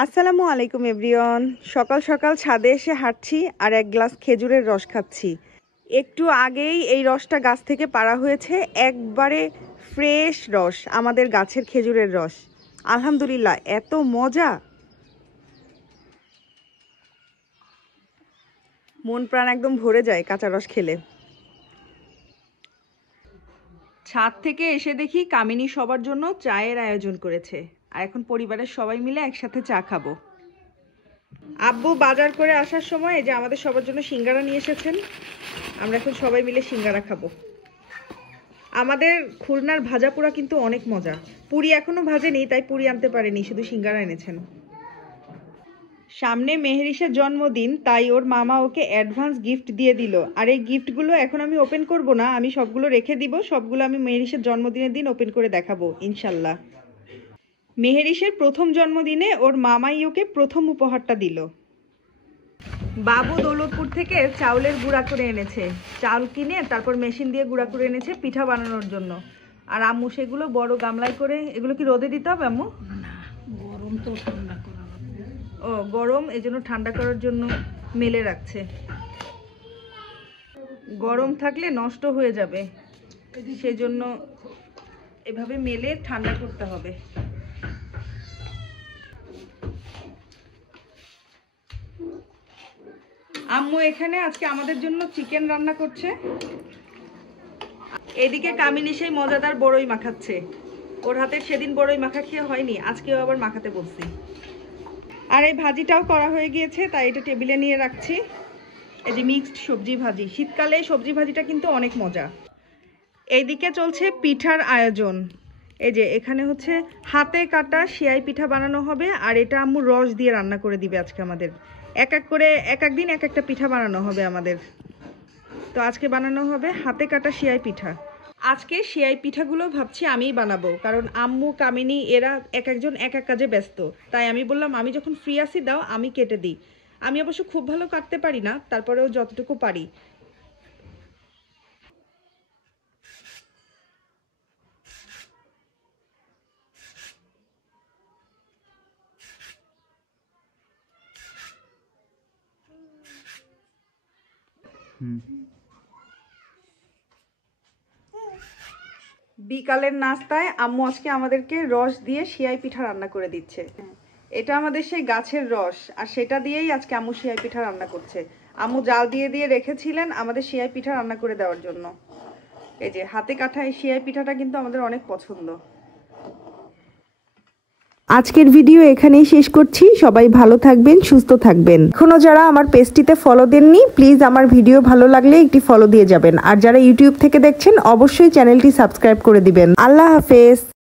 আসসালামু আলাইকুম এভরিওয়ান। সকাল সকাল ছাদে এসে হাঁটছি আর এক গ্লাস খেজুরের রস খাচ্ছি। একটু আগেই এই রসটা গাছ থেকে পাড়া হয়েছে, একবারে ফ্রেশ রস, আমাদের গাছের খেজুরের রস। আলহামদুলিল্লাহ, এত মজা, মন প্রাণ একদম ভরে যায় কাঁচা রস খেলে। ছাদ থেকে এসে দেখি কামিনী সবার জন্য চায়ের আয়োজন করেছে, আর এখন পরিবারের সবাই মিলে একসাথে চা খাবো। আব্বু বাজার করে আসার সময় এই যে আমাদের সবার জন্য সিঙ্গারা নিয়ে এসেছেন। আমরা এখন সবাই মিলে সিঙ্গারা খাবো। আমাদের খুলনার ভাজা পোড়া কিন্তু অনেক মজা। পুরি এখনো ভাজেনি, তাই পুরি আনতে পারেনি, শুধু সিঙ্গারা এনেছেন। সামনে মেহেরিসের জন্মদিন, তাই ওর মামা ওকে অ্যাডভান্স গিফট দিয়ে দিল। আর এই গিফটগুলো এখন আমি ওপেন করব না, আমি সবগুলো রেখে দিব। সবগুলো আমি মেহেরিসের জন্মদিনের দিন ওপেন করে দেখাবো ইনশাল্লাহ। মেহেরিসের প্রথম জন্মদিনে ওর মামাই ওকে প্রথম উপহারটা দিল। বাবু দৌলতপুর থেকে চাউলের গুঁড়া করে এনেছে। চাল কিনে তারপর মেশিন দিয়ে গুঁড়া করে এনেছে পিঠা বানানোর জন্য। আর আম্মু সেগুলো বড় গামলায় করে, এগুলো কি রোদে দিতে হবে আম্মু? গরম তো ঠান্ডা করা হবে। ও গরম, এই জন্য ঠান্ডা করার জন্য মেলে রাখছে। গরম থাকলে নষ্ট হয়ে যাবে, সেজন্য এভাবে মেলে ঠান্ডা করতে হবে। আম্মু এখানে আজকে আমাদের জন্য চিকেন রান্না করছে। এদিকে কামিনী সেই মজাদার বড়ই মাখাচ্ছে। ওর হাতের সেদিন বড়ই মাখা খেয়ে হয়নি, আজকেও আবার মাখাতে বলছি। আর এই ভাজিটাও করা হয়ে গিয়েছে, তাই এটা টেবিলে নিয়ে রাখছি। এই যে মিক্সড সবজি ভাজি, শীতকালে সবজি ভাজিটা কিন্তু অনেক মজা। এইদিকে চলছে পিঠার আয়োজন। এই যে এখানে হচ্ছে হাতে কাটা সেয়াই পিঠা বানানো হবে, আর এটা আম্মু রস দিয়ে রান্না করে দিবে আজকে আমাদের। এক এক করে এক এক দিন এক একটা পিঠা বানানো হবে আমাদের। তো আজকে বানানো হবে হাতে কাটা সেয়াই পিঠা। আজকে সেয়াই পিঠাগুলো ভাবছি আমিই বানাবো, কারণ আম্মু কামিনী এরা এক একজন এক এক কাজে ব্যস্ত। তাই আমি বললাম আমি যখন ফ্রি আছি দাও, আমি কেটে দিই। আমি অবশ্য খুব ভালো কাটতে পারি না, তারপরেও যতটুকু পারি। বিকালের নাস্তায় আম্মু আজকে আমাদেরকে রস দিয়ে সেয়াই পিঠা রান্না করে দিচ্ছে। এটা আমাদের সেই গাছের রস, আর সেটা দিয়েই আজকে আম্মু সেয়াই পিঠা রান্না করছে। আম্মু জাল দিয়ে দিয়ে রেখেছিলেন আমাদের সেয়াই পিঠা রান্না করে দেওয়ার জন্য। এই যে হাতে কাটা এই সেয়াই পিঠাটা কিন্তু আমাদের অনেক পছন্দ। আজকের ভিডিও এখানেই শেষ করছি। সবাই ভালো থাকবেন, সুস্থ থাকবেন। এখনো যারা আমার পেজটিতে ফলো দেননি, প্লিজ আমার ভিডিও ভালো লাগলে একটি ফলো দিয়ে যাবেন। আর যারা ইউটিউব থেকে দেখছেন, অবশ্যই চ্যানেলটি সাবস্ক্রাইব করে দিবেন। আল্লাহ হাফেজ।